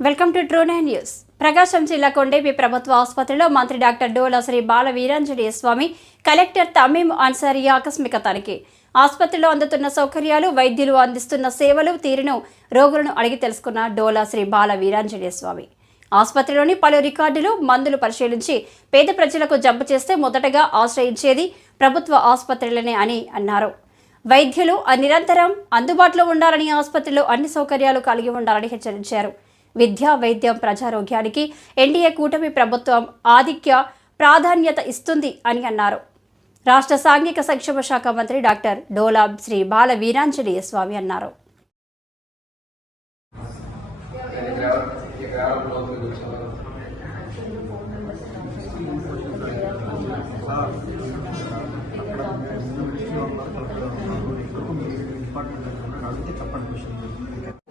Welcome to true 9 news. Prakasam జిల్లా కొండేపి ప్రభుత్వ ఆసుపత్రిలో మంత్రి డాక్టర్ డోలా శ్రీ బాల వీరాంజనేయ స్వామి, కలెక్టర్ తమీం అన్సారీ ఆకస్మిక తనిఖీ. ఆసుపత్రిలో అందుతున్న సౌకర్యాలు, వైద్యులు అందిస్తున్న సేవలు తీరును రోగులను అడిగి తెలుసుకున్న డోలా శ్రీ బాల వీరాంజనేయ స్వామి. ఆసుపత్రిలోని పలు రికార్డులు, మందులు పరిశీలించి పేద ప్రజలకు జబ్బు చేస్తే మొదటగా ఆశ్రయించేది ప్రభుత్వ ఆసుపత్రులనే అని అన్నారు. వైద్యులు నిరంతరం అందుబాటులో ఉండాలని, ఆసుపత్రిలో అన్ని సౌకర్యాలు కలిగి ఉండాలని హెచ్చరించారు. విద్య, వైద్యం, ప్రజారోగ్యానికి ఎన్డీఏ కూటమి ప్రభుత్వం ఆధిక్య ప్రాధాన్యత ఇస్తుంది అని అన్నారు. రాష్ట్ర సాంఘిక సంక్షేమ శాఖ మంత్రి డాక్టర్ డోలా శ్రీ బాల వీరాంజనేయ స్వామి అన్నారు.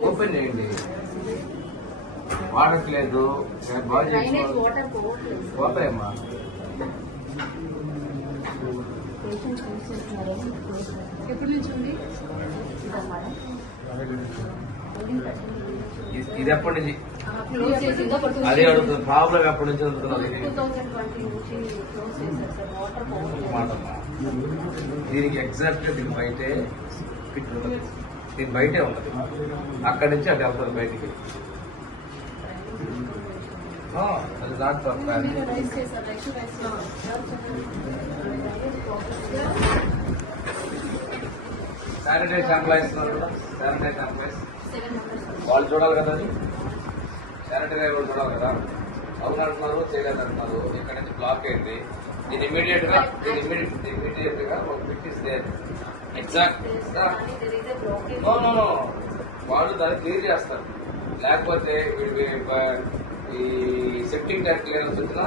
ఓపెన్ చేయండి, వాడట్లేదు, బాగా పోతాయమ్మా. ఇది ఎప్పటి నుంచి అదే అడుగుతుంది, ప్రాబ్లం ఎప్పటి నుంచి అడుగుతున్నారు. దీనికి ఎగ్జాక్ట్ దీని బయటే ఫిట్ ఉంటుంది, దీని బయటే ఉంటుంది, అక్కడి నుంచి అది వెళ్తుంది బయటికి. అది doctor sanitize employees, sanitize employees వాళ్ళు చూడాలి కదా, అది శానిటైజ్ కూడా చూడాలి కదా. అవును అంటున్నారు, చేయలేదు అంటున్నారు. ఇక్కడ నుంచి బ్లాక్ అయింది. దీని ఇమీడియట్ గా ఒక ఫిట్ ఇస్తే ఎగ్జాక్ట్ వాళ్ళు దాన్ని క్లియర్ చేస్తారు. లేకపోతే ఈ సెప్టిక్ ట్యాంక్ క్లియరెన్స్ వచ్చినా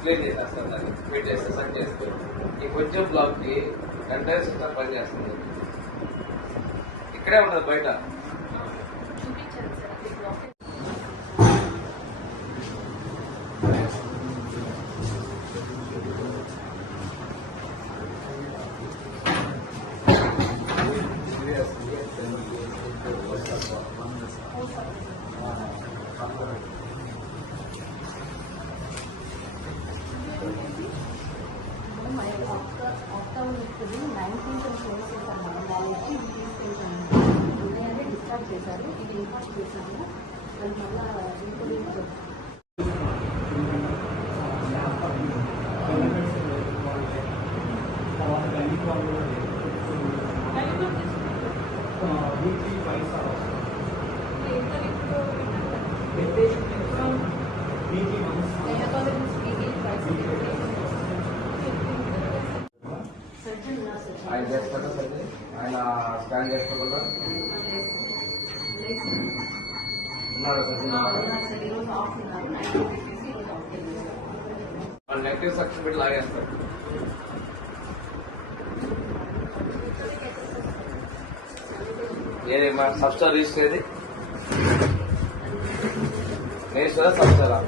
క్లియర్ చేసేస్తారు, దాన్ని ఫిట్ చేస్తే సెట్ చేస్తారు. ఈ కొంచెం బ్లాక్ కి ఎంటైర్ సిస్టమ్ పనిచేస్తుంది. ఇక్కడే ఉంటుంది బయట. చేశారు. ఇది ఇన్ఫార్మ్ చేశాము. దాని వల్ల ఆయన చేస్తారా, ఆయన స్కాన్ చేసుకోకుండా ఉన్నారు. వాళ్ళు నెగిటివ్ సక్సెస్ పెట్టి లాగేస్తారు. ఏదేమా సబ్స్టార్ రిజిస్టర్ ఏది నేస్తారా, సబ్స్టారా?